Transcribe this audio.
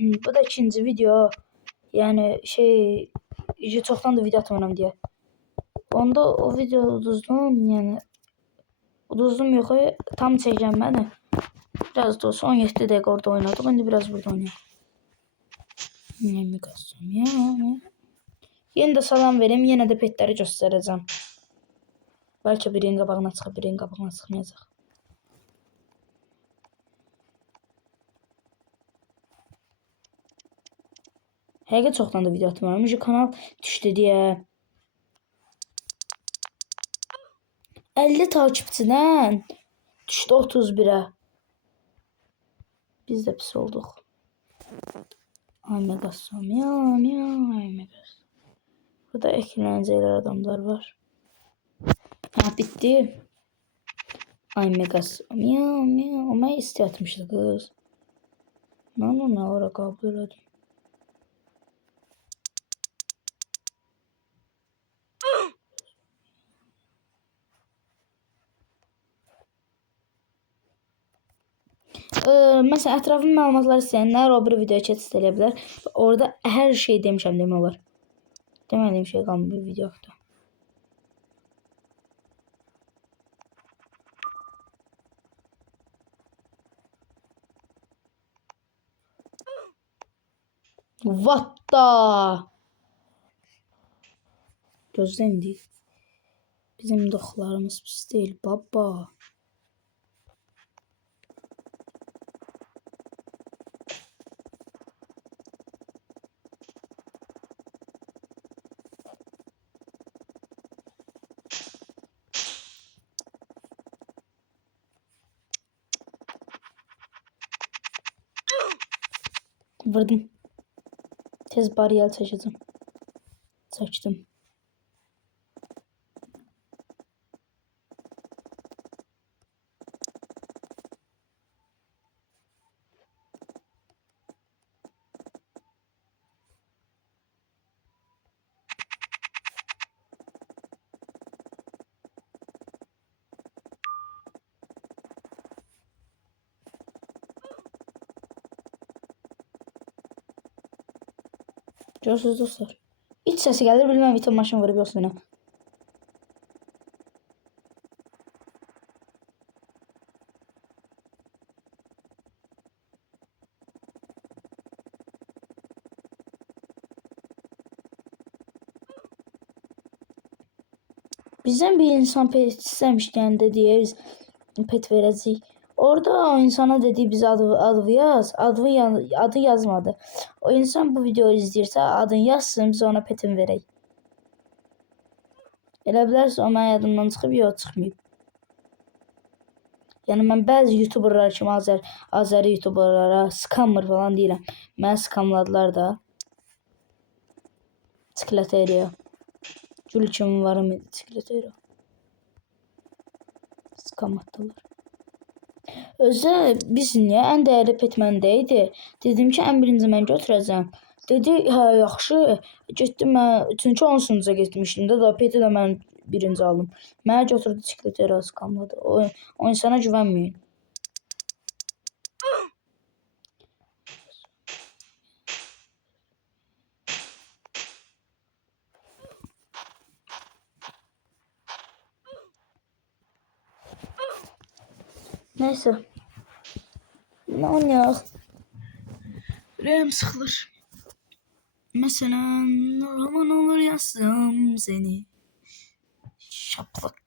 Bu da ikinci video. Yani çoxdan da video atmıram diye. Onda o video uduzdum. Yani uduzdum yox. Tam çəkəcəm məni. Biraz da olsa 17 dəqiqə orada oynadım. İndi biraz burada oynayalım. Yenə də salam vereyim. Yenə də petləri göstərəcəm. Bəlkə birinin qabağına çıxıb, birinin qabağına çıxmayacaq. Həqiqət çoxdan da video atmıram. Kanal düşdü deyə. 50 takipçiden düşdü 31'e. Biz də pis olduq. Ay megasam ya ay megasam. Burada eklənəcəklər adamlar var. Ha bitti. Ay megasam ya. O mən isti atmışdı kız. Mən ona ora qabul elədim. Mesela ətraflı məlumatlar istəyənlər o bir videoya keçid edə bilər. Orada hər şey demişəm demək olar. Demədiyim şey qalmır bir videoda. What the? Gözdən deyil. Bizim doxlarımız pis deyil baba. Vurdum. Tez bariyer taşıdım. Saçtım. Görürsünüz dostlar. İç sesi gelir bilmem bir maşın vurup yoksa bana. Bizden bir insan pet istemişken de diye biz pet vereceğiz. Orada o insana dedi biz adı yaz. Adı yazmadı. O insan bu videoyu izləyirsə adını yazsın biz ona petin verək. Elə bilərsə o mənim yadımdan çıxıb yox çıxmayıb. Yəni mən bəzi youtuberlar kimi Azəri youtuberlara scammer falan deyirəm. Məni scamladılar da. Çikolateriya. Gül kimi varım idi çikolateriya. Scam atdılar. Özü biz niyə ən dəyərli pet məndə idi. Dedim ki ən birinci mən götürəcəm. Dedi hə yaxşı. Getdim mən 3-cü 10-sunuza getmişdim də peti də mən birinci aldım. Mənə götürdü çikolateriya skamladı. O insana güvənməyin. Neyse. Ne oynayaq? Rəyim sıxılır. Məsələn, aman olur yazsam seni. Şaplak.